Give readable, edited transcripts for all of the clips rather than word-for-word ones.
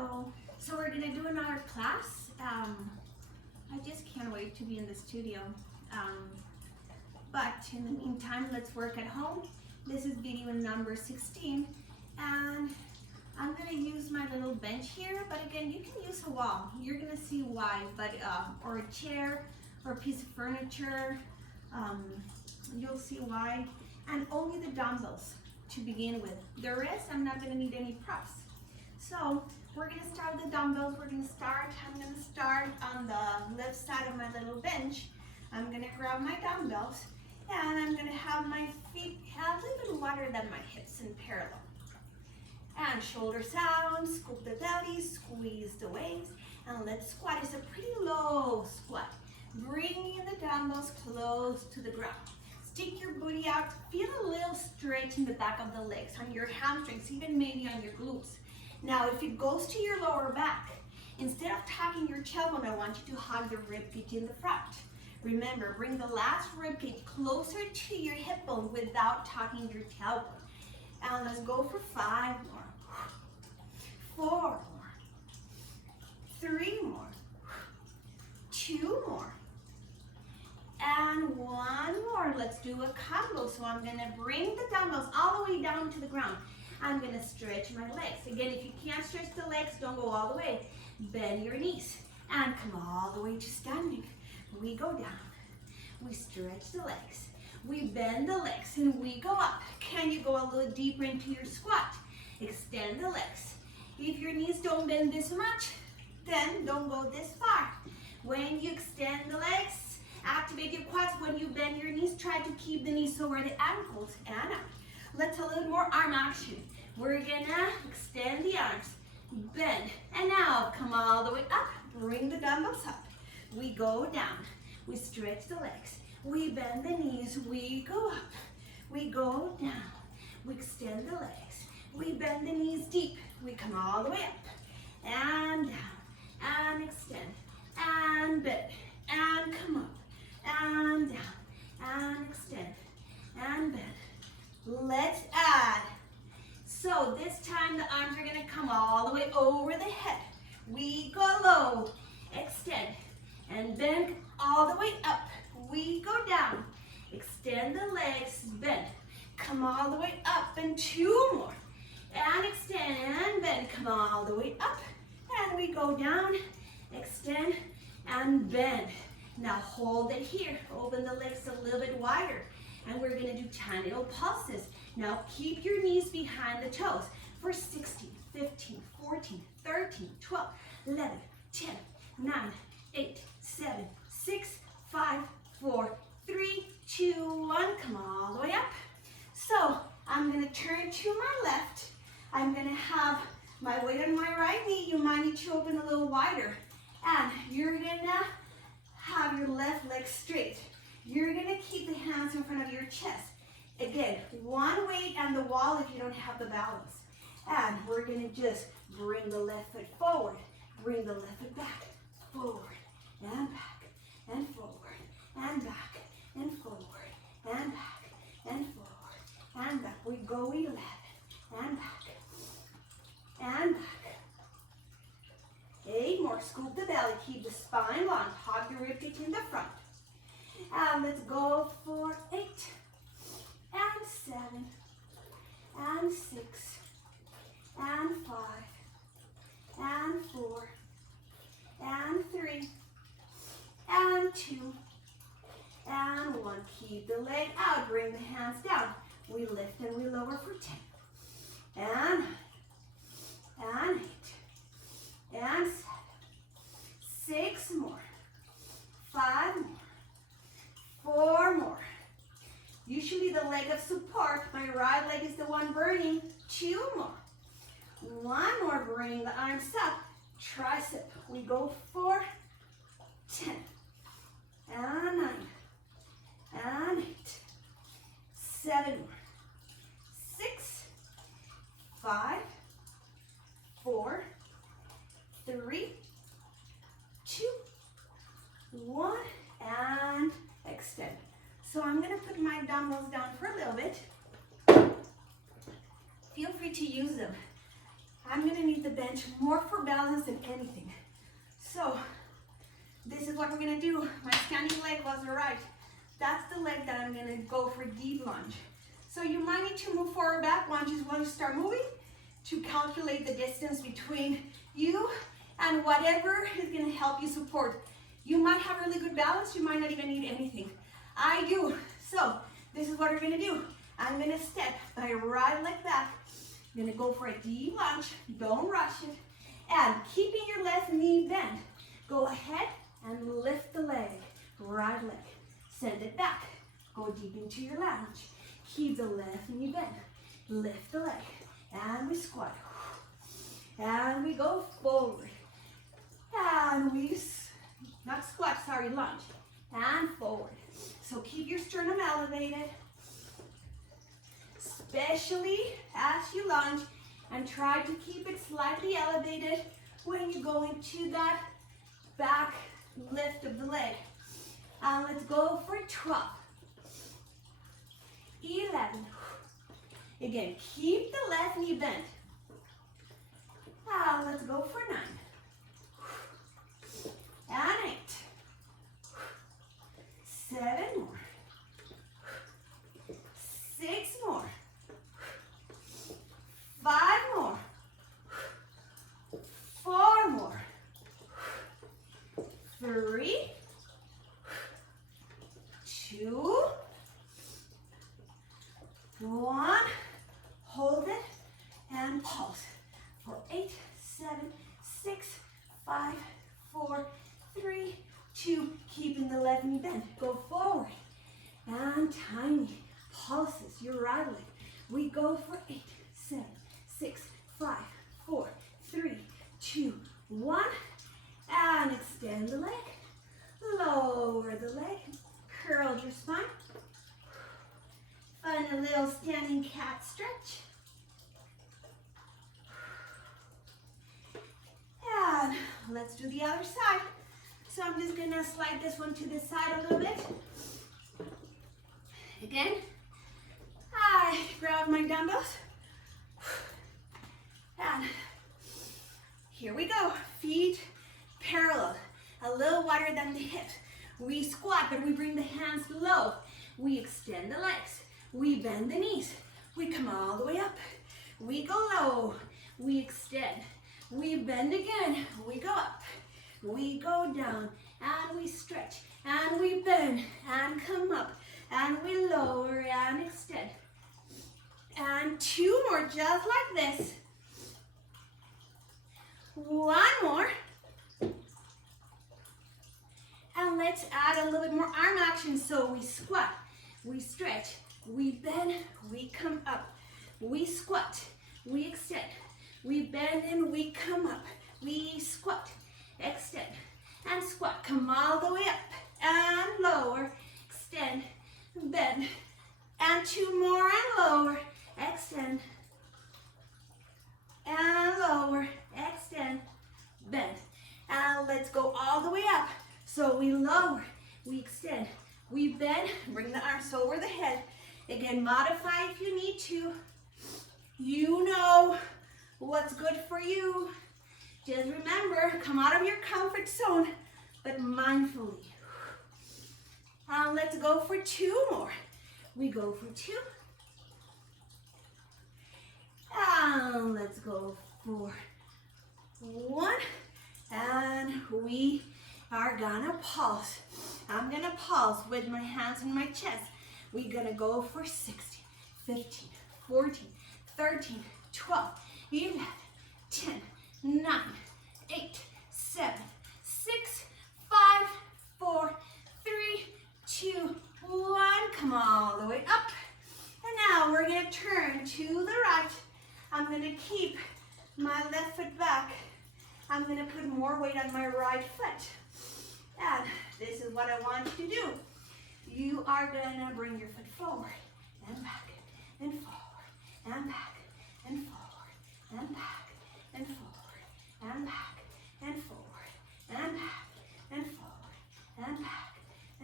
Hello. So we're gonna do another class. I just can't wait to be in the studio. But in the meantime, let's work at home. This is video number 16, and I'm gonna use my little bench here. But again, you can use a wall. You're gonna see why. But or a chair or a piece of furniture. You'll see why. And only the dumbbells to begin with. The rest, I'm not gonna need any props. So we're gonna start with the dumbbells. I'm gonna start on the left side of my little bench. I'm gonna grab my dumbbells and I'm gonna have my feet a little bit wider than my hips in parallel. And shoulders down, scoop the belly, squeeze the waist, and let's squat. It's a pretty low squat. Bringing the dumbbells close to the ground. Stick your booty out, feel a little stretch in the back of the legs, on your hamstrings, even maybe on your glutes. Now, if it goes to your lower back, instead of tucking your tailbone, I want you to hug the ribcage in the front. Remember, bring the last ribcage closer to your hip bone without tucking your tailbone. And let's go for 5 more, 4 more, 3 more, 2 more, and 1 more. Let's do a combo. So I'm gonna bring the dumbbells all the way down to the ground. I'm gonna stretch my legs. Again, if you can't stretch the legs, don't go all the way. Bend your knees and come all the way to standing. We go down, we stretch the legs, we bend the legs, and we go up. Can you go a little deeper into your squat? Extend the legs. If your knees don't bend this much, then don't go this far. When you extend the legs, activate your quads. When you bend your knees, try to keep the knees over the ankles and up. Let's a little more arm action. We're gonna extend the arms, bend, and now come all the way up. Bring the dumbbells up. We go down, we stretch the legs, we bend the knees, we go up, we go down, we extend the legs, we bend the knees deep, we come all the way up, and down, and extend, and bend, and come up, and down, and extend, and bend. Let's add. So this time the arms are gonna come all the way over the head. We go low, extend, and bend all the way up. We go down, extend the legs, bend, come all the way up, and 2 more, and extend and bend, come all the way up, and we go down, extend and bend. Now hold it here, open the legs a little bit wider, and we're gonna do tiny little pulses. Now keep your knees behind the toes for 16, 15, 14, 13, 12, 11, 10, 9, 8, 7, 6, 5, 4, 3, 2, 1. Come all the way up. So I'm gonna turn to my left. I'm gonna have my weight on my right knee. You might need to open a little wider. And you're gonna have your left leg straight. You're gonna keep the hands in front of your chest. Again, one weight on the wall if you don't have the balance. And we're gonna just bring the left foot forward, bring the left foot back, forward, and back, and forward, and back, and forward, and back, and forward, and back. We go 11, and back, and back. 8 more, scoop the belly, keep the spine long, hug the ribcage in the front. And let's go for 8, and 7, and 6, and 5, and 4, and 3, and 2, and 1. Keep the leg out, bring the hands down. We lift and we lower for 10, and 9, and 8, and 7, 6 more, 5 more, 4 more. Usually the leg of support, my right leg is the one burning. 2 more. 1 more, bring the arms up. Tricep, we go for 10, and 9, and 8, 7 more, 6, 5, 4, 3, 2, 1, and extend. So I'm gonna put my dumbbells down for a little bit. Feel free to use them. I'm gonna need the bench bench more for balance than anything. So this is what we're gonna do. My standing leg was right. That's the leg that I'm gonna go for deep lunge. So you might need to move forward, back lunges when you start moving to calculate the distance between you and whatever is gonna help you support. You might have really good balance, you might not even need anything. I do. So this is what we're gonna do. I'm gonna step my right leg back. I'm gonna go for a deep lunge, don't rush it. And keeping your left knee bent, go ahead and lift the leg, right leg. Send it back, go deep into your lunge. Keep the left knee bent, lift the leg, and we squat. And we go forward. And we, not squat, sorry, lunge. And forward. So keep your sternum elevated, especially as you lunge, and try to keep it slightly elevated when you go into that back lift of the leg. And let's go for 12. 11. Again, keep the left knee bent. Let's go for 9. And 8. 7 more. 6 more. 5 more. 4 more. 3. 2. 1. Hold it and pulse. For 8, 7, 6, 5, 4, 3, 2. Keeping the left knee bent. Go forward. And tiny pulses. Your right leg. We go for 8, 7, 6, 5, 4, 3, 2, 1. And extend the leg. Lower the leg. Curl your spine. Find a little standing cat stretch. And let's do the other side. So I'm just gonna slide this one to the side a little bit. Again, I grab my dumbbells. And here we go. Feet parallel, a little wider than the hips. We squat, but we bring the hands low. We extend the legs. We bend the knees. We come all the way up. We go low. We extend. We bend again. We go up. We go down. And we stretch. And we bend. And come up. And we lower and extend. And 2 more, just like this. 1 more. And let's add a little bit more arm action. So we squat, we stretch, we bend, we come up. We squat, we extend, we bend and we come up. We squat, extend, and squat. Come all the way up and lower, extend, bend. And 2 more and lower, extend, and lower, extend, bend. And let's go all the way up. So we lower, we extend, we bend, bring the arms over the head. Again, modify if you need to. You know what's good for you. Just remember, come out of your comfort zone, but mindfully. Let's go for 2 more. We go for 2. And let's go for 1. And we are gonna pulse. I'm gonna pulse with my hands in my chest. We're gonna go for 16, 15, 14, 13, 12, 11, 10, 9, 8, 7, 6, 5, 4, 3, 2, 1. Come all the way up. And now we're gonna turn to the right. I'm gonna keep my left foot back. I'm gonna put more weight on my right foot. And this is what I want you to do. You are gonna bring your foot forward and back and forward and back and forward and back and forward and back and forward and back and forward and back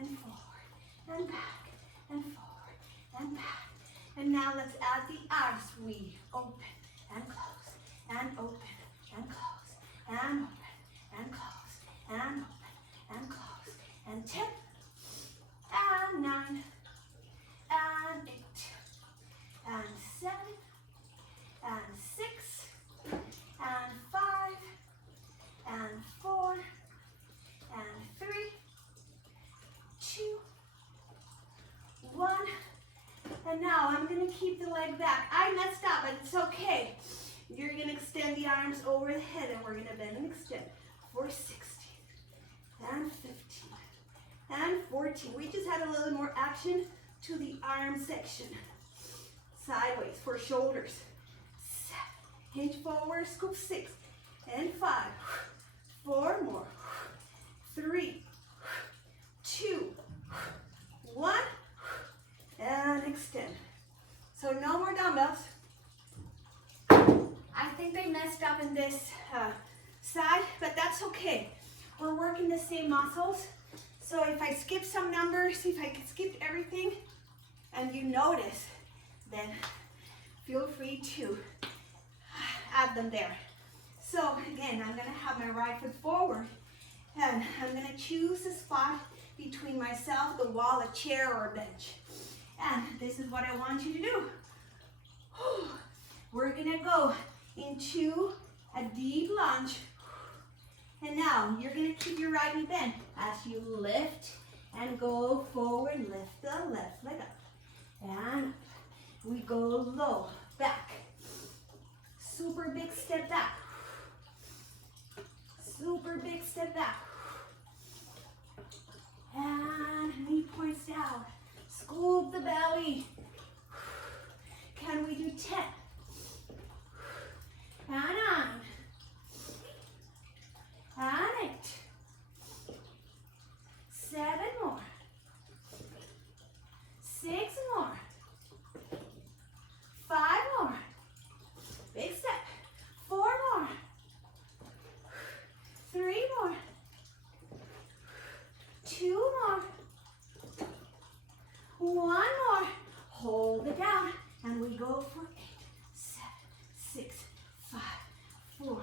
and forward and back and forward and back. And now let's add the arms. We open and close and open and close. and open, and close, and open, and close, and 10, and 9, and 8, and 7, and 6, and 5, and 4, and 3, 2, 1. And now I'm going to keep the leg back. I messed up, but it's okay. You're going to extend the arms over the head, and we're going to bend and extend for 16, and 15, and 14. We just had a little more action to the arm section. Sideways for shoulders. 7, hinge forward, scoop 6, and 5, 4 more, 3, 2, 1, and extend. So no more dumbbells. I think they messed up in this side, but that's okay. We're working the same muscles. So if I skip some numbers, if I skipped everything, and you notice, then feel free to add them there. So again, I'm gonna have my right foot forward, and I'm gonna choose a spot between myself, the wall, a chair, or a bench. And this is what I want you to do. We're gonna go into a deep lunge. And now you're gonna keep your right knee bent as you lift and go forward, lift the left leg up. And we go low, back. Super big step back. Super big step back. And knee points down. Scoop the belly. Can we do 10? And 9. And 8. 7 more. 6 more. 5 more. Big step. 4 more. 3 more. 2 more. 1 more. Hold it down. And we go for 8, 7, 6, 5, 4,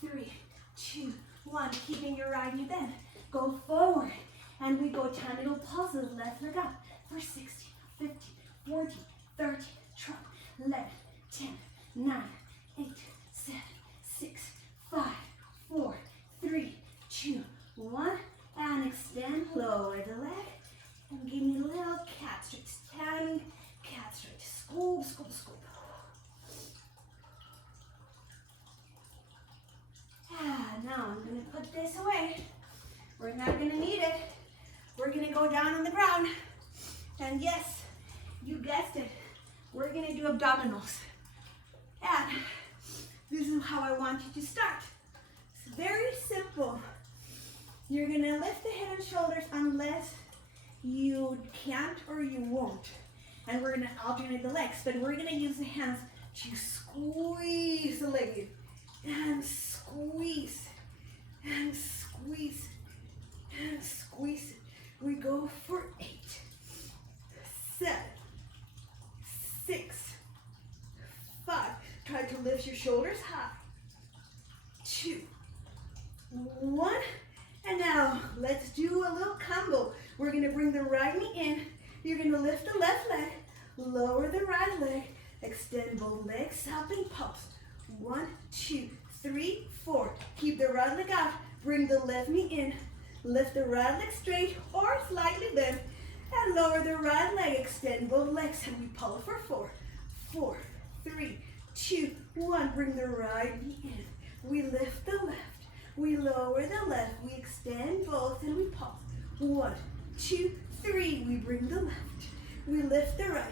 3, 2, 1. Keeping your right knee bent. Go forward. And we go terminal pulses. Left leg up for 16, 15, 14, 13, 12, 11, 10, 9, 8, 7, 6, 5, 4, 3, 2, 1. And extend. Lower the leg. And give me a little cat stretch. Standing cat stretch. Scoop, scoop, scoop. Now I'm going to put this away. We're not going to need it. We're going to go down on the ground. And yes, you guessed it. We're going to do abdominals. And this is how I want you to start. It's very simple. You're going to lift the head and shoulders unless you can't or you won't. And we're going to alternate the legs, but we're going to use the hands to squeeze the leg in. And squeeze. And squeeze. And squeeze. We go for 8, 7, 6, 5. Try to lift your shoulders high. 2, 1. And now let's do a little combo. We're going to bring the right knee in. You're going to lift the left leg, lower the right leg, extend both legs up and pulse. 1, 2, 3, 4. Keep the right leg out. Bring the left knee in. Lift the right leg straight or slightly bent. And lower the right leg. Extend both legs. And we pulse for 4, 4, 3, 2, 1. Bring the right knee in. We lift the left. We lower the left. We extend both and we pulse. 1, 2, 3. We bring the left. We lift the right.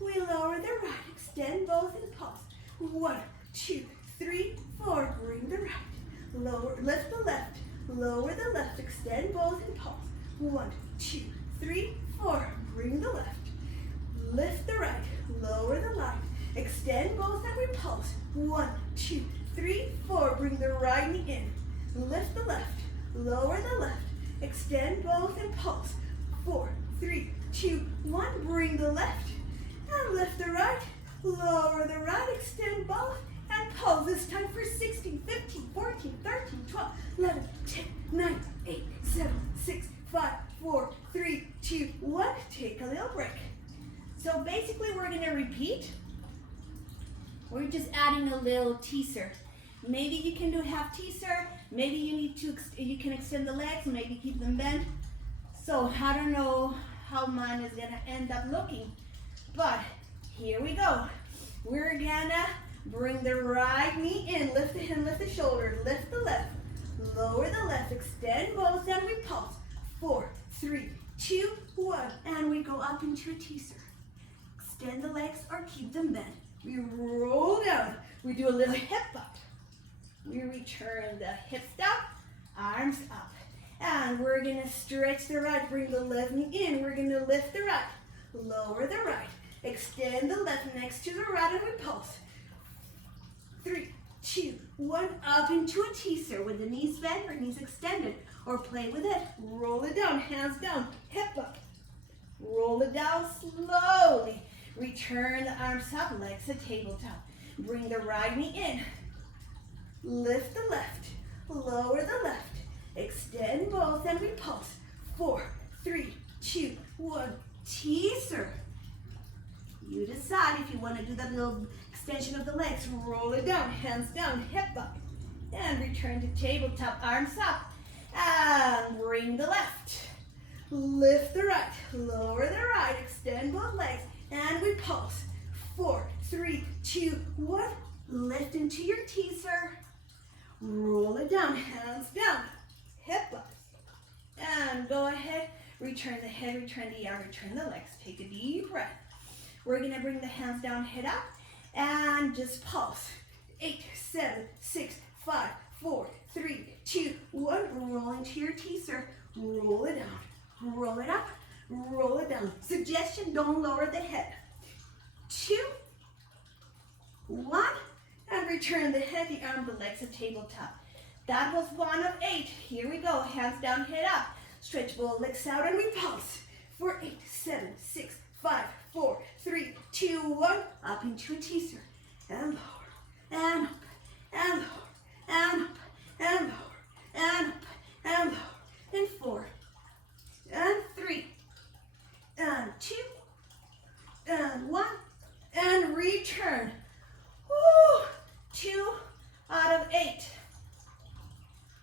We lower the right. Extend both and pulse. 1, 2, 3, 4. Bring the right. Lower, lift the left. Lower the left. Extend both and pulse. 1, 2, 3, 4. Bring the left. Lift the right. Lower the left. Extend both and we pulse. 1, 2, 3, 4. Bring the right knee in. Lift the left. Lower the left. Extend both and pulse. 4, 3, 2, 1. Bring the left. And lift the right. Lower the right. Extend both and pulse. This time for 16, 15, 14, 13, 12, 11, 10, 9, 8, 7, 6, 5, 4, 3, 2, 1. Take a little break. So basically we're going to repeat. We're just adding a little teaser. Maybe you can do half teaser. Maybe you can extend the legs, maybe keep them bent. So I don't know how mine is going to end up looking. But here we go. We're going to bring the right knee in. Lift the hand, lift the shoulder, lift the left. Lower the left, extend both, and we pulse. 4, 3, 2, 1. And we go up into a teaser. Extend the legs or keep them bent. We roll down. We do a little hip up. We return the hips down, arms up. And we're going to stretch the right, bring the left knee in. We're going to lift the right, lower the right, extend the left next to the right, and we pulse. 3, 2, 1, up into a teaser with the knees bent or knees extended, or play with it. Roll it down, hands down, hip up. Roll it down slowly. Return the arms up, legs to tabletop. Bring the right knee in. Lift the left, lower the left, extend both, and we pulse. 4, 3, 2, 1, teaser. You decide if you want to do that little extension of the legs. Roll it down, hands down, hip up. And return to tabletop, arms up. And bring the left. Lift the right, lower the right, extend both legs, and we pulse. 4, 3, 2, 1. Lift into your teaser. Roll it down, hands down, hip up. And go ahead, return the head, return the arm, return the legs. Take a deep breath. We're going to bring the hands down, head up, and just pulse. 8, 7, 6, 5, 4, 3, 2, 1. Roll into your teaser. Roll it down. Roll it up. Roll it down. Suggestion, don't lower the head. 2, 1. And return the head, the arm, the legs to tabletop. That was 1 of 8. Here we go. Hands down, head up. Stretch both legs out, and we pulse. For 8, 7, 6, 5, 4, 3, 2, 1. Up into a teaser. And lower. And up. And lower. And up. And lower. And up. And lower. And 4. And 3. And 2. And 1. And return. Woo! 2 out of 8.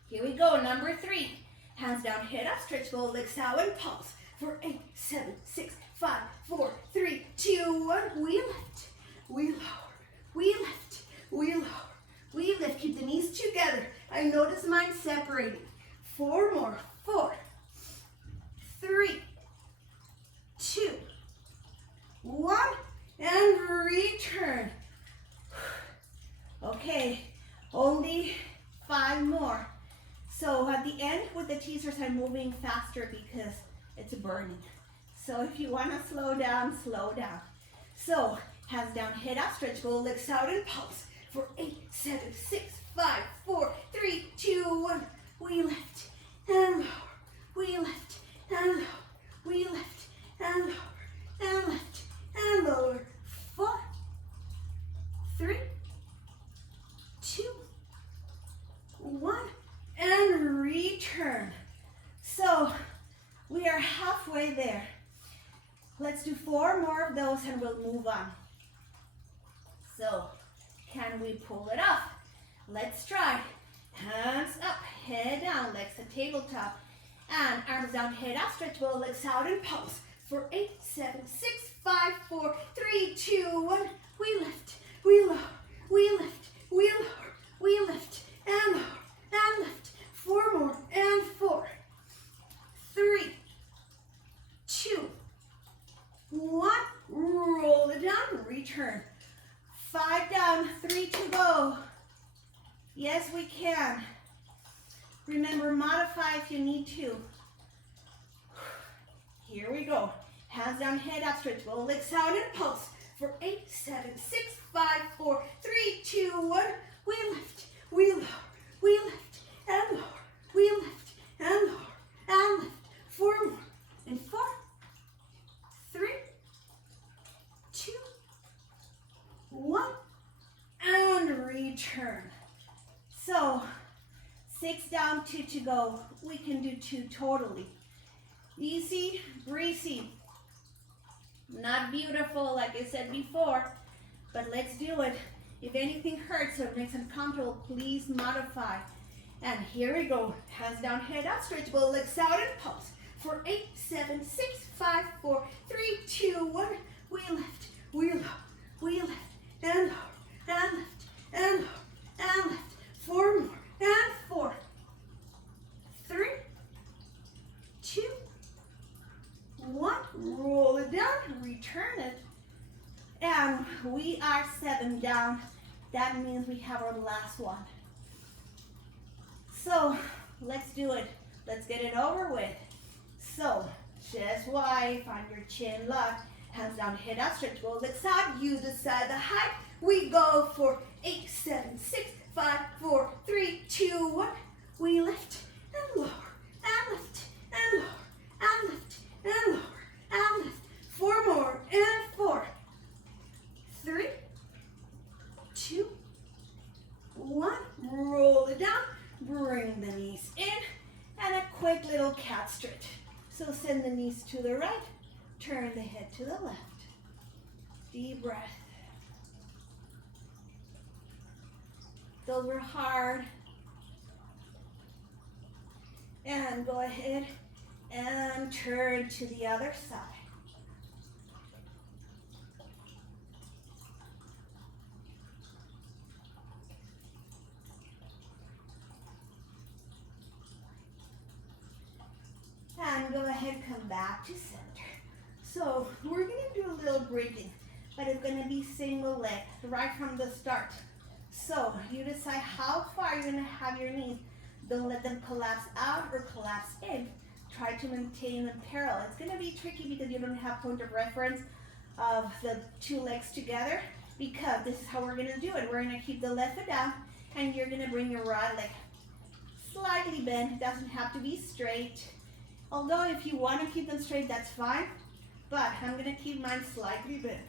Here we go, number 3. Hands down, head up, stretch both legs out, and pulse. For 8, 7, 6, 5, 4, 3, 2, 1. We lift, we lower, we lift, we lower, we lift. Keep the knees together. I notice mine separating. 4 more. 4, 3, 2, 1. And return. Okay, only 5 more. So at the end with the teasers, I'm moving faster because it's burning. So if you want to slow down, slow down. So hands down, head up, stretch both legs out, and pulse. For 8, 7, 6, 5, 4, 3, 2, 1. We lift and lower. We lift and lower. We lift and lower. And lift and lower. 4, 3, 2, 1, and return. So we are halfway there. Let's do 4 more of those and we'll move on. So can we pull it off? Let's try. Hands up, head down, legs to tabletop. And arms down, head up, stretch both legs out, and pulse. For 8, 7, 6, 5, 4, 3, 2, 1. We lift, we lower, we lift, we lower, we lift, and lower, and lift. 4 more, and 4, 3, 2, 1. Roll it down, return. 5 down, 3 to go. Yes, we can. Remember, modify if you need to. Here we go. Hands down, head up, stretch both legs out, and pulse. For 8, 7, 6, 5, 4, 3, 2, 1. We lift, we lower, we lift, and lower, we lift, and lower, and lift. 4 more, and 4, 3, 2, 1, and return. So 6 down, 2 to go. We can do 2 totally. Easy, breezy. Not beautiful, like I said before, but let's do it. If anything hurts or makes uncomfortable, please modify. And here we go. Hands down, head up, stretch both legs out and pulse. For 8, 7, 6, 5, 4, 3, 2, 1. We lift, we lower, we lift, and lower, and lift, and lower, and lift. 4 more, and 4, 3, 2, 1. Roll it down, return it. And we are 7 down. That means we have our last one. So let's do it. Let's get it over with. So chest wide, find your chin locked, hands down, head up, stretch both legs out. You decide the height. We go for 8, 7, 6, 5, 4, 3, 2, 1. We lift and lower, and lift, and lower, and lift, and lower, and lift. 4 more, and 4, 3, 2, 1. Roll it down. Bring the knees in, and a quick little cat stretch. So send the knees to the right, turn the head to the left. Deep breath. Those were hard. And go ahead and turn to the other side. And go ahead, come back to center. So we're gonna do a little breathing, but it's gonna be single leg right from the start. So you decide how far you're gonna have your knees. Don't let them collapse out or collapse in. Try to maintain them parallel. It's gonna be tricky because you don't have point of reference of the 2 legs together, because this is how we're gonna do it. We're gonna keep the left foot down, and you're gonna bring your right leg slightly bent. It doesn't have to be straight. Although if you want to keep them straight, that's fine. But I'm going to keep mine slightly bent.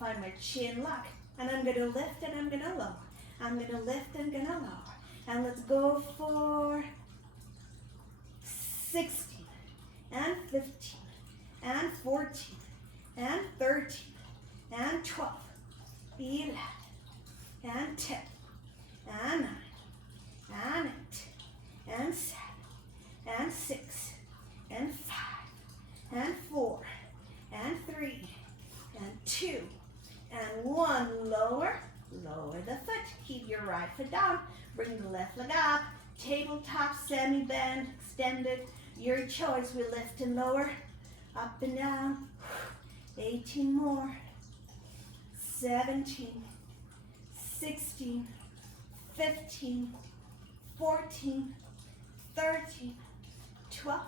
Find my chin lock. And I'm going to lift and I'm going to lower. I'm going to lift and going to lower. And let's go for 16 and 15 and 14 and 13 and 12, 11 and 10 and 9 and 8 and 7 and 6 and 5 and 4 and 3 and 2 and 1. Lower the foot. Keep your right foot down. Bring the left leg up. Tabletop, semi-bend, extended. Your choice. We lift and lower. Up and down. 18 more. 17, 16, 15, 14, 13, 12,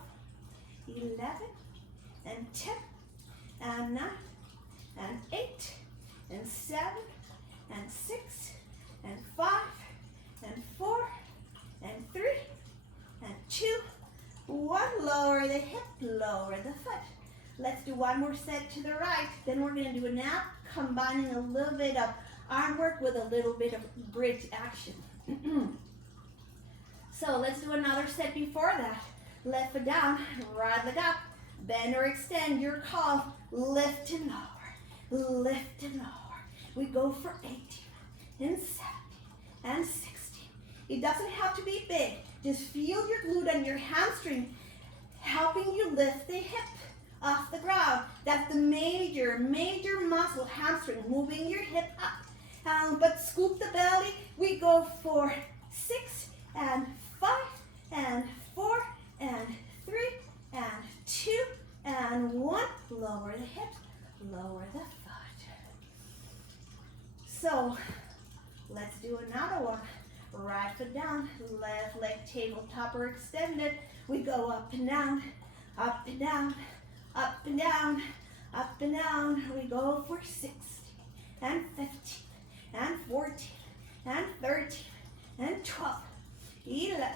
11, and 10, and 9, and 8, and 7, and 6, and 5, and 4, and 3, and 2, 1. Lower the hip, lower the foot. Let's do one more set to the right. Then we're going to do a nap, combining a little bit of arm work with a little bit of bridge action. So let's do another set before that. Left foot down, right leg up, bend or extend, your call. Lift and lower, lift and lower. We go for 18 and 17 and 16. It doesn't have to be big. Just feel your glute and your hamstring helping you lift the hip off the ground. That's the major muscle, hamstring, moving your hip up. But scoop the belly. We go for 6 and 5 and 4 and 3 and 2 and 1. Lower the hips, lower the foot. So let's do another one. Right foot down, left leg tabletop or extended. We go up and down, up and down, up and down, up and down. We go for 16 and 15 and 14 and 13 and 12, 11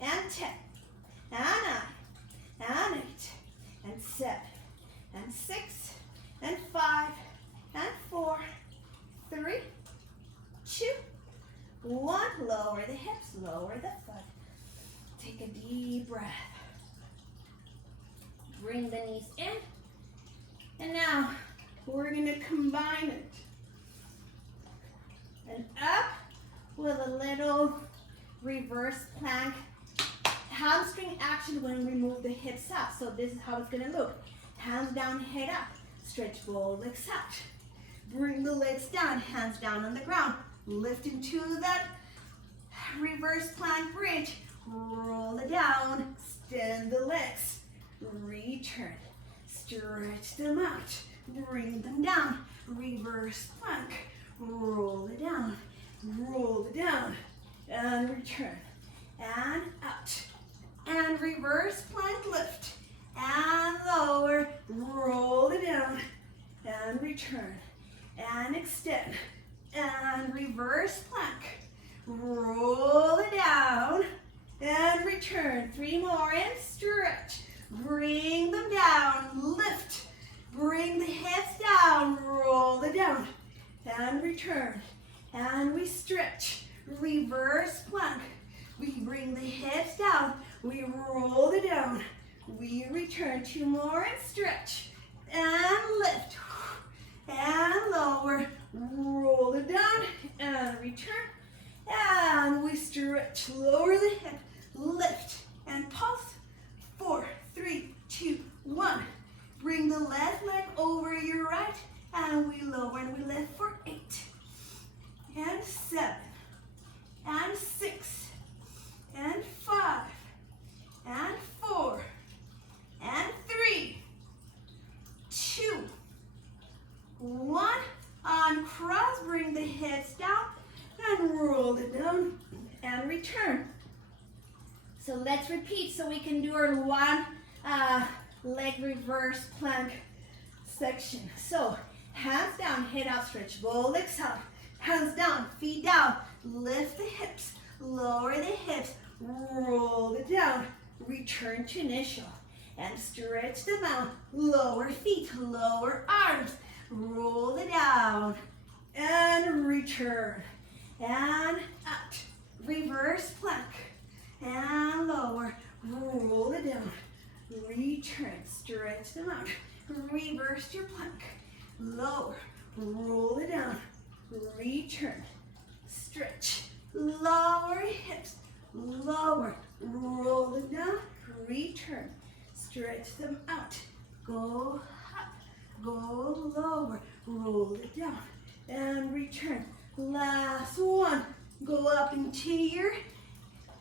and 10 and 9 and 8 and 7 and 6 and 5 and 4, 3, 2, 1. Lower the hips, lower the foot. Take a deep breath. Bring the knees in. And now we're going to combine it. And up with a little reverse plank. Hamstring action when we move the hips up. So this is how it's going to look. Hands down, head up. Stretch both legs out. Bring the legs down, hands down on the ground. Lift into that reverse plank bridge. Roll it down. Extend the legs. Return. Stretch them out. Bring them down. Reverse plank. Roll it down. Roll it down. And return. And out. And reverse plank lift. And lower. Roll it down. And return. And extend. And reverse plank. Roll it down. And return. 3 more and stretch. Bring them down. Lift. Bring the hips down. Roll it down. And return. And we stretch. Reverse plank. We bring the hips down. We roll it down. We return. 2 more and stretch. And lift. And lower. Roll it down. And return. And we stretch. Lower the hip. Lift. And pulse. 4, 3, 2, 1. Bring the left leg over your right. And we lower and we lift for 8. And 7. And 6. And 5. And 4. And 3. 2. 1. Uncross, bring the hips down and roll it down and return. So let's repeat so we can do our 1 leg reverse plank section. So hands down, head out, stretch both legs out. Hands down, feet down, lift the hips, lower the hips, roll it down, return to initial. And stretch them out, lower feet, lower arms, roll it down, and return, and out, reverse plank, and lower, roll it down, return, stretch them out, reverse your plank, lower, roll it down, return, stretch, lower hips, lower, roll it down, return, stretch them out, go up, go lower, roll it down, and return. Last one, go up into your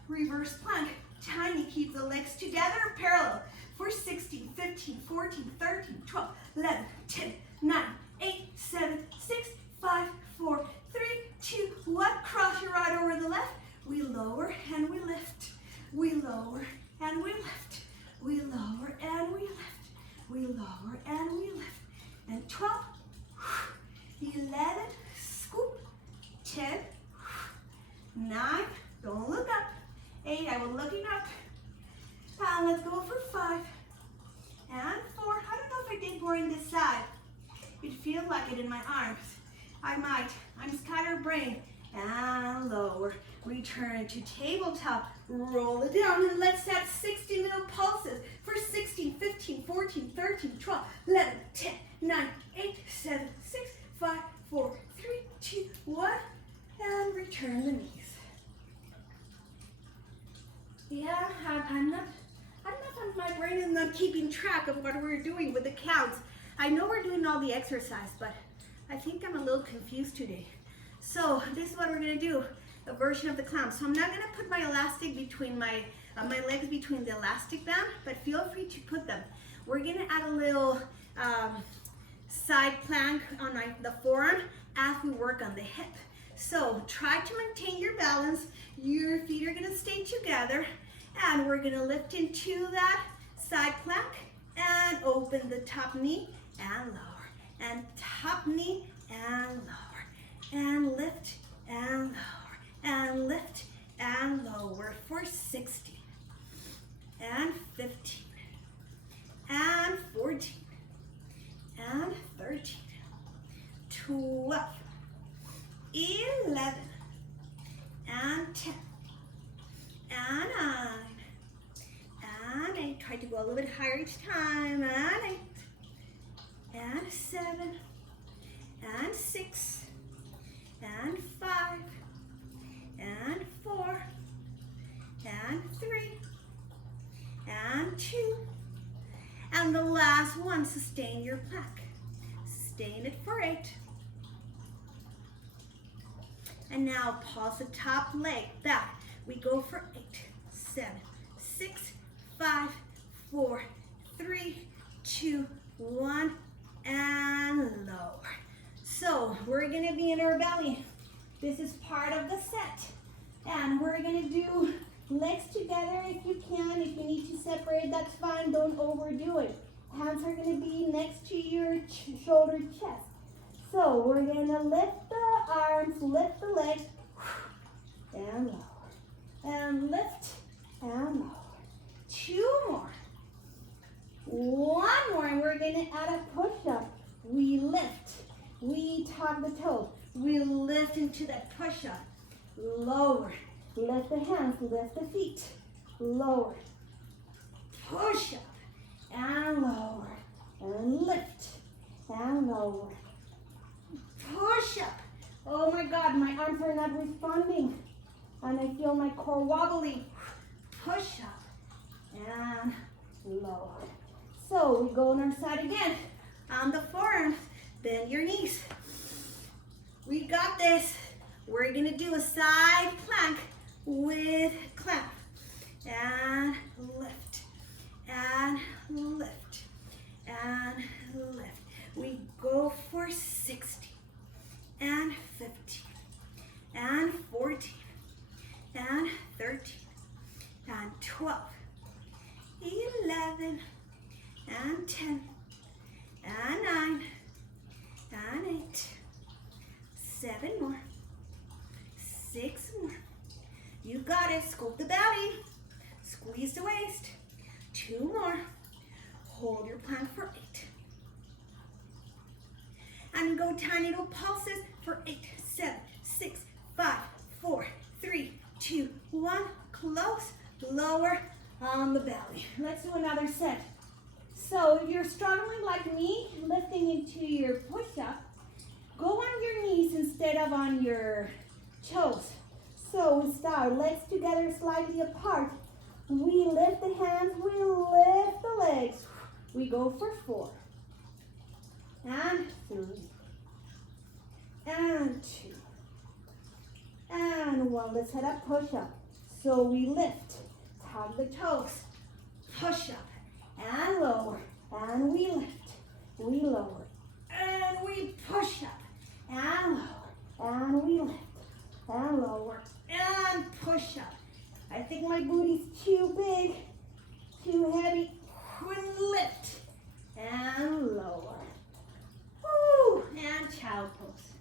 reverse plank. Tiny, keep the legs together, parallel, for 16, 15, 14, 13, 12, 11, 10, 9, 8, 7, 6, 5, 4, 3, 2, 1. Cross your right over the left. We lower and we lift. We lower and we lift. We lower and we lift. We lower and we lift. And 12, 11, scoop, 10, 9, don't look up. 8, I was looking up. Let's go for 5 and 4. I don't know if I did more in this side. It feels like it in my arms. I might. I'm scatterbrained. And lower. Return to tabletop. Roll it down and let's set 60 little pulses for 16, 15, 14, 13, 12, 11, 10, 9, 8, 7, 6, 5, 4, 3, 2, 1. And return the knees. Yeah, I'm not, I don't know if my brain is not keeping track of what we're doing with the counts. I know we're doing all the exercise, but I think I'm a little confused today. So this is what we're gonna do, a version of the clown. So I'm not gonna put my elastic between my legs between the elastic band, but feel free to put them. We're gonna add a little side plank on the forearm as we work on the hip. So try to maintain your balance. Your feet are gonna stay together, and we're gonna lift into that side plank and open the top knee and lower, and top knee and lower, and lift and lower, and lift and lower for 16, and 15, and 14, and 13, 12, 11, and 10, and 9, try to go a little bit higher each time. And 8, and 7, and 6, and 5, and 4, and 3, and 2. And the last one, sustain your plank. Sustain it for 8. And now pulse the top leg back. We go for 8, 7, 6, 5, 4, 3, 2, 1, and lower. So we're gonna be in our belly. This is part of the set. And we're gonna do legs together if you can. If you need to separate, that's fine. Don't overdo it. Hands are gonna be next to your shoulder, chest. So we're gonna lift the arms, lift the legs, and lower. And lift, and lower. 2 more. 1 more, and we're gonna add a push-up. We lift, we tuck the toes. We lift into that push-up. Lower, lift the hands, lift the feet. Lower, push up, and lower. And lift, and lower. Push up. Oh my God, my arms are not responding. And I feel my core wobbly. Push up and lower. So we go on our side again. On the forearms, bend your knees. We got this. We're gonna do a side plank with clamp. And lift, and lift, and lift. We go for 60, and 15, and 14, and 13, and 12, 11, and 10, and 9, and 8, 7 more, 6 more. You got it. Scoop the belly, squeeze the waist. 2 more. Hold your plank for 8. And go tiny little pulses for 8, 7, 6, 5, 4, 3, 2, 1. Close, lower on the belly. Let's do another set. So if you're struggling like me, lifting into your push-up, go on your knees instead of on your toes. So we start legs together slightly apart. We lift the hands, we lift the legs. We go for 4. And 3. And 2. And 1. Let's head up, push up. So we lift, tug the toes, push up, and lower. And we lift, we lower. And we push up, and lower. And we lift, and lower. And push up. I think my booty's too big, too heavy. And lift, and lower. Woo, and child pose.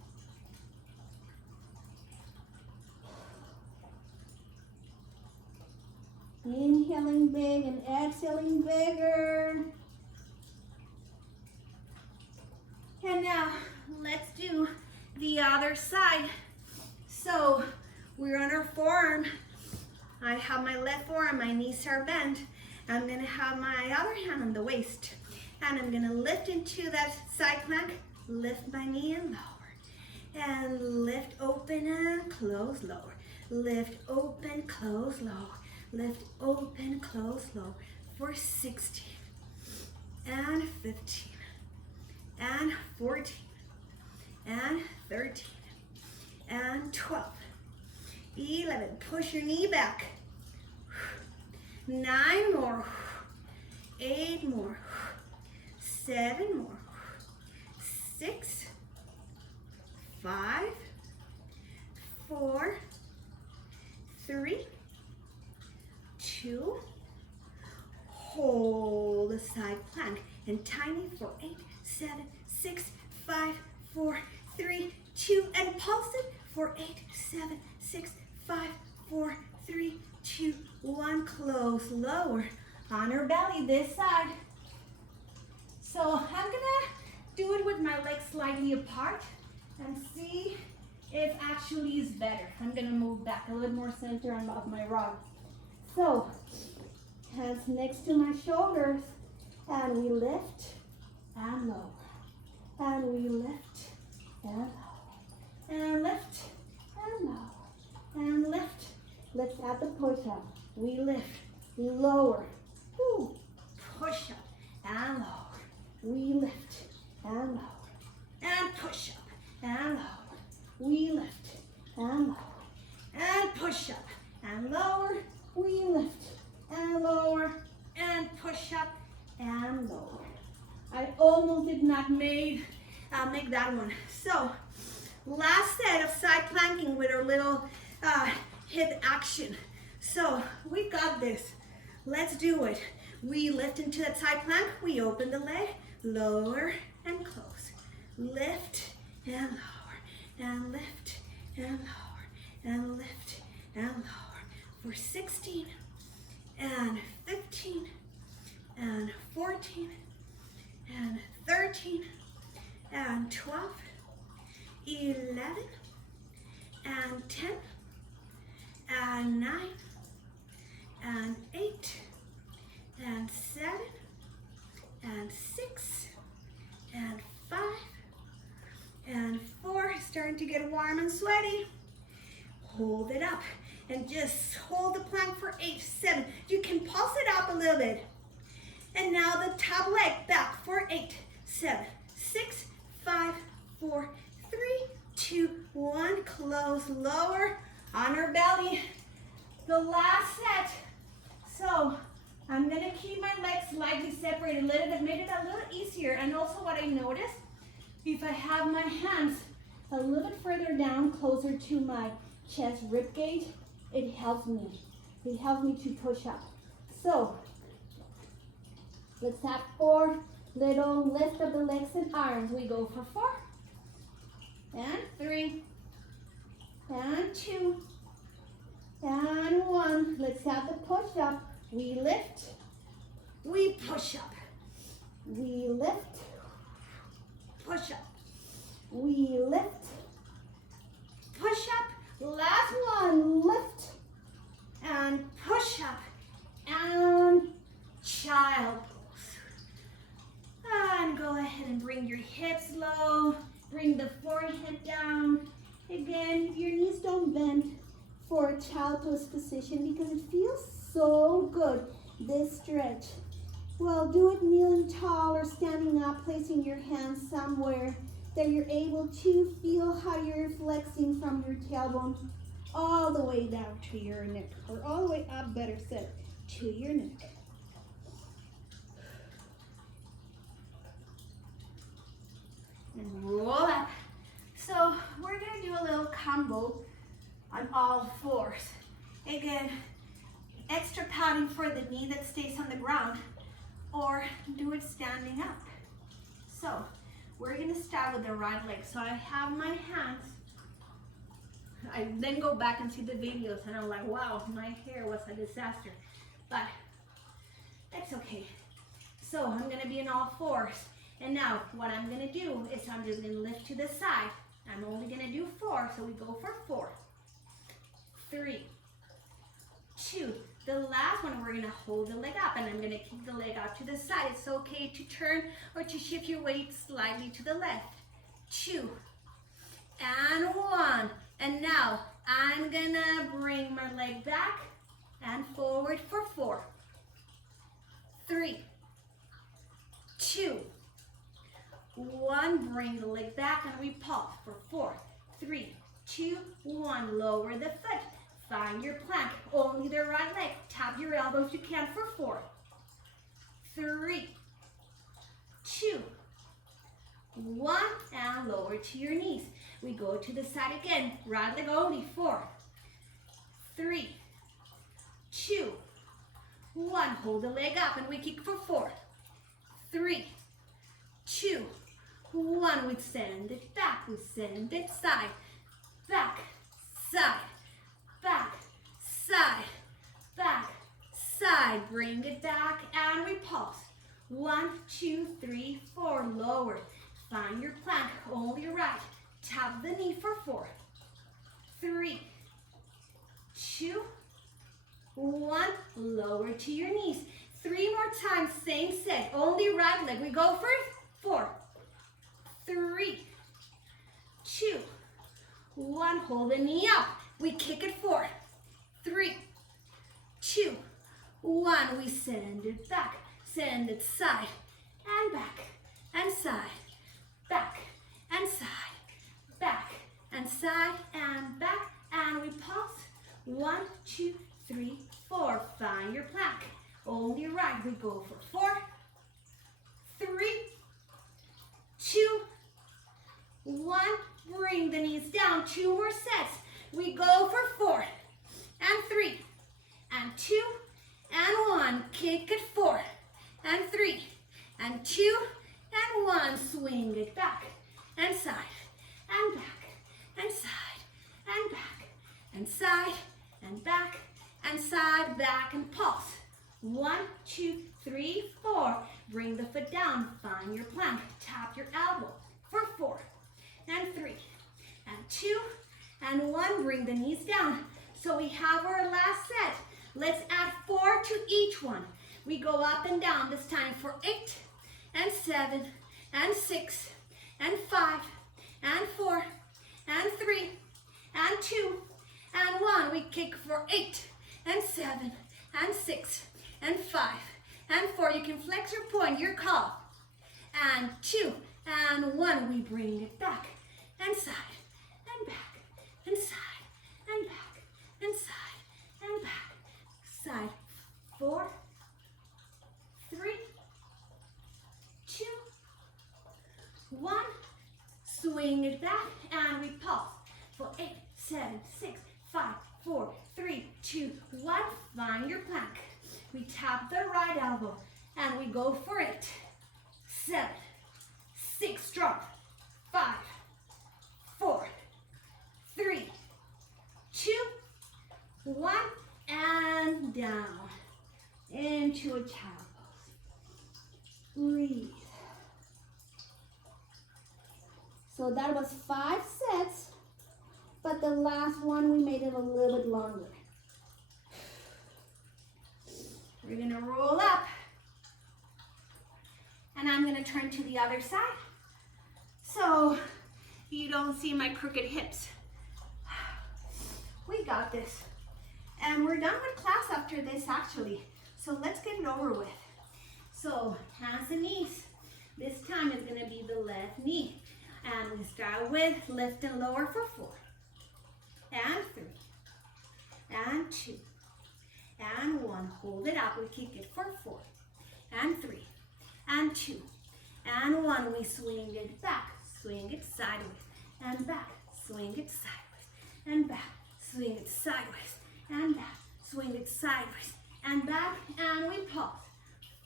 Inhaling big and exhaling bigger. And now let's do the other side. So we're on our forearm. I have my left forearm, my knees are bent. I'm gonna have my other hand on the waist. And I'm gonna lift into that side plank, lift my knee and lower. And lift, open, and close, lower. Lift, open, close, lower. Lift, open, close, lower. For 16, and 15, and 14, and 13, and 12, 11. Push your knee back. 9 more. 8 more. 7 more. 6, 5, 4, 3, 2. Hold the side plank and tiny for 8, 7, 6, 5, 4, 3, 2, and pulse it for 8, 7, 6, 5, 4, 3, 2, 1. Close, lower on our belly this side. So I'm gonna do it with my legs slightly apart and see if actually is better. I'm gonna move back a little more center of my rod. So Hands next to my shoulders. And we lift and lower. And we lift and lower. And lift and lower. And lift. Let's add the push-up. We lift, lower. Woo. Push up and lower. We lift and lower. And push up and lower. We lift and lower. And push up and lower. We lift and lower. And push up and lower. I almost did not make that one. So, last set of side planking with our little hip action. So, we got this. Let's do it. We lift into that side plank. We open the leg, lower and close. Lift and lower, and lift and lower, and lift and lower. For 16 and 15 and 14 and 13 and 12, 11 and 10 and 9 and 8 and 7 and 6 and 5 and 4. Starting to get warm and sweaty. Hold it up and just hold the plank for 8, 7. You can pulse it up a little bit. And now the top leg back for 8, 7, 6, 5, 4, 3, 2, 1. Close, lower on our belly. The last set. So I'm gonna keep my legs slightly separated, made it a little easier. And also what I noticed, if I have my hands a little bit further down, closer to my chest rib cage, it helps me. It helps me to push up. So let's have 4 little lift of the legs and arms. We go for 4 and 3 and 2 and 1. Let's have the push up. We lift, we push up. We lift, push up. We lift, push up. Last one, lift and push up and child pose. And go ahead and bring your hips low, bring the forehead down. Again, your knees don't bend for a child pose position because it feels so good, this stretch. Well, do it kneeling tall or standing up, placing your hands somewhere that you're able to feel how you're flexing from your tailbone all the way down to your neck, or all the way up, better said, to your neck. And roll up. So we're gonna do a little combo on all 4s. Again, extra padding for the knee that stays on the ground, or do it standing up. So we're gonna start with the right leg. So I have my hands. I then go back and see the videos and I'm like, wow, my hair was a disaster. But that's okay. So I'm gonna be in all 4s. And now what I'm gonna do is I'm just gonna lift to the side. I'm only gonna do 4, so we go for 4, 3, 2. The last one, we're gonna hold the leg up and I'm gonna keep the leg out to the side. It's okay to turn or to shift your weight slightly to the left. 2 and 1. And now I'm gonna bring my leg back and forward for 4, 3, 2, 1. Bring the leg back and we pause for 4, 3, 2, 1. Lower the foot. Find your plank. Only the right leg. Tap your elbow if you can for 4, 3, 2, 1. And lower to your knees. We go to the side again. Right leg only. 4, 3, 2, 1. Hold the leg up and we kick for 4, 3, 2, 1. We send it back. We send it side, back, side, back, side, back, side. Bring it back and we pulse. 1, 2, 3, 4. Lower. Find your plank. Only right. Tap the knee for 4, 3, 2, 1, lower to your knees. 3 more times, same set, only right leg. We go first, 4, 3, 2, 1, hold the knee up. We kick it 4, 3, 2, 1, we send it back, send it side and back, and side, back, and side, back, and side, and back, and we pulse. 1, 2, 3, 4, find your plank. Only right, we go for 4, 3, 2, 1, bring the knees down, 2 more sets. We go for 4, and 3, and 2, and 1, kick it 4, and 3, and 2, and 1, swing it back, and side, and back, and side, and back, and side, and back, and side, back, and pulse. 1, 2, 3, 4, bring the foot down, find your plank, tap your elbow for 4, and 3, and 2, and 1, bring the knees down. So we have our last set. Let's add 4 to each one. We go up and down this time for 8, and 7, and 6, and 5, and 4, and 3, and 2, and 1. We kick for 8, and 7, and 6, and 5, and 4. You can flex your point, your call. And 2, and 1. We bring it back, and side, and back, and side, and back, and side, and back. Side, 4, 3, 2, 1. Swing it back, and we pulse for 8, 7, 6, 5, 4, 3, 2, 1. Find your plank. We tap the right elbow, and we go for 8, 7, 6, strong, 5, 4, 3, 2, 1, and down into a child pose. Breathe. So that was 5 sets, but the last one we made it a little bit longer. We're gonna roll up, and I'm gonna turn to the other side so you don't see my crooked hips. We got this. And we're done with class after this actually. So let's get it over with. So hands and knees. This time is gonna be the left knee. And we start with lift and lower for 4, and 3, and 2, and 1. Hold it up, we kick it for 4, and 3, and 2, and 1. We swing it back, swing it sideways, and back, swing it sideways, and back, swing it sideways, and back, swing it sideways, and back, and we pulse.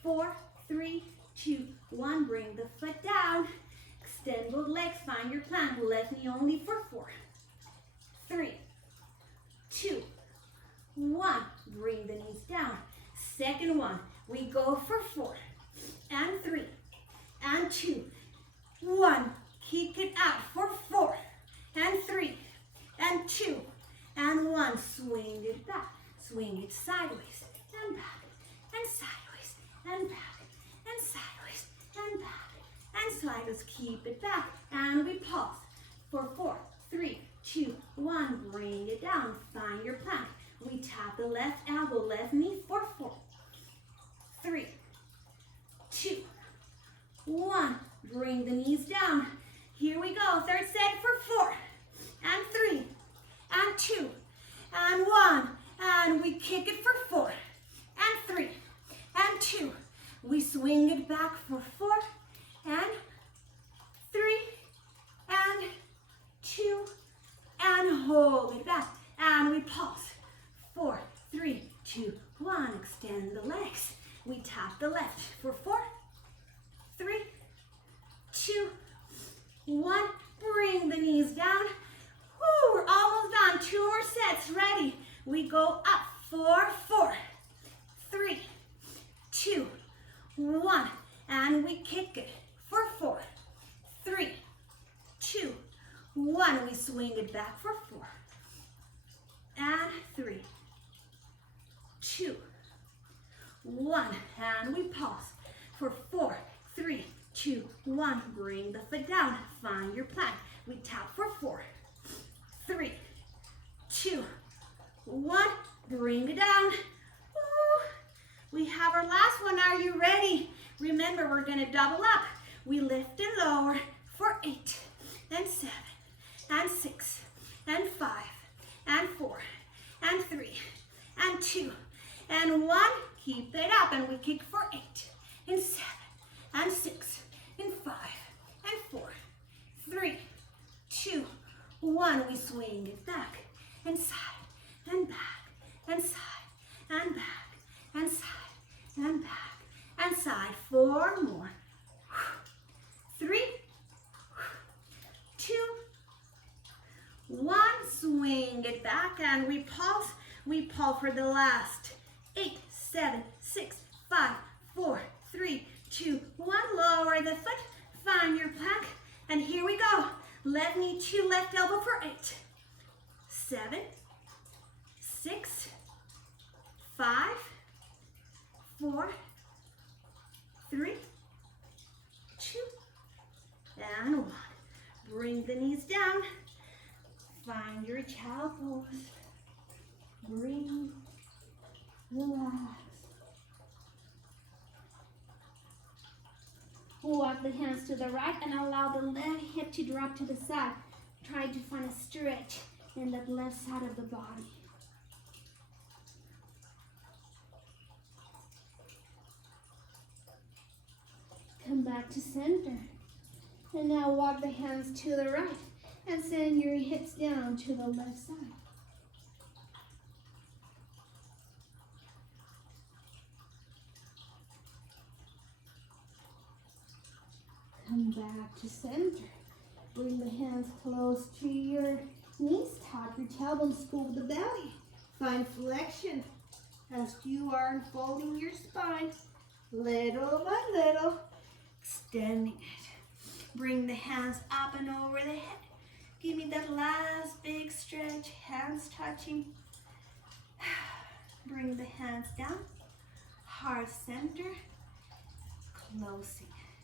4, 3, 2, 1. Bring the foot down. Extend both legs, find your plank. Left knee only for 4, 3, 2, 1. Bring the knees down. Second one, we go for 4, and 3, and 2, 1. Kick it out for 4, and 3, and 2, and 1. Swing it back, swing it sideways, and back, and sideways, and back, and sideways, and back, and sideways. Keep it back, and we pulse for 4, 3, 2, 1. Bring it down, find your plank. We tap the left elbow, left knee for 4, 3, 2, 1. Bring the knees down. Here we go. Third set for 4, and 3, and 2, and 1. And we kick it for 4, and 3, and 2. We swing it back for 4, and 3, and 2, and hold it back. And we pulse. 4, 3, 2, 1. Extend the legs. We tap the left for 4, 3, 2, 1. Bring the knees down. Woo, we're almost done. 2 more sets. Ready? We go up. 4, 4, 3, 2, 1. And we kick it for 4, 3, 2, 1. We swing it back for 4, and 3, 1, and we pause for 4, 3, 2, 1. Bring the foot down, find your plank. We tap for 4, 3, 2, 1. Bring it down. Woo. We have our last one. Are you ready? Remember, we're going to double up. We lift and lower for 8, and 7, and 6, and 5, and 4, and 3, and 2, and 1. Keep it up, and we kick for 8, and 7, and 6, and 5, and 4, 3, 2, 1. We swing it back, and side, and back, and side, and back, and side, and back, and side. 4 more. 3, 2, 1. Swing it back, and we pulse. We pull for the last 8, 7, 6, 5, 4, 3, 2, 1. Lower the foot, find your plank, and here we go. Left knee to left elbow for 8, 7, 6, 5, 4, 3, 2, and 1. Bring the knees down. Find your child pose. Breathe. Relax. Walk the hands to the right and allow the left hip to drop to the side. Try to find a stretch in the left side of the body. Come back to center. And now walk the hands to the right and send your hips down to the left side. Come back to center. Bring the hands close to your knees. Tap your tailbone, scoop the belly. Find flexion as you are unfolding your spine. Little by little, extending it. Bring the hands up and over the head. Give me that last big stretch, hands touching. Bring the hands down, heart center, closing.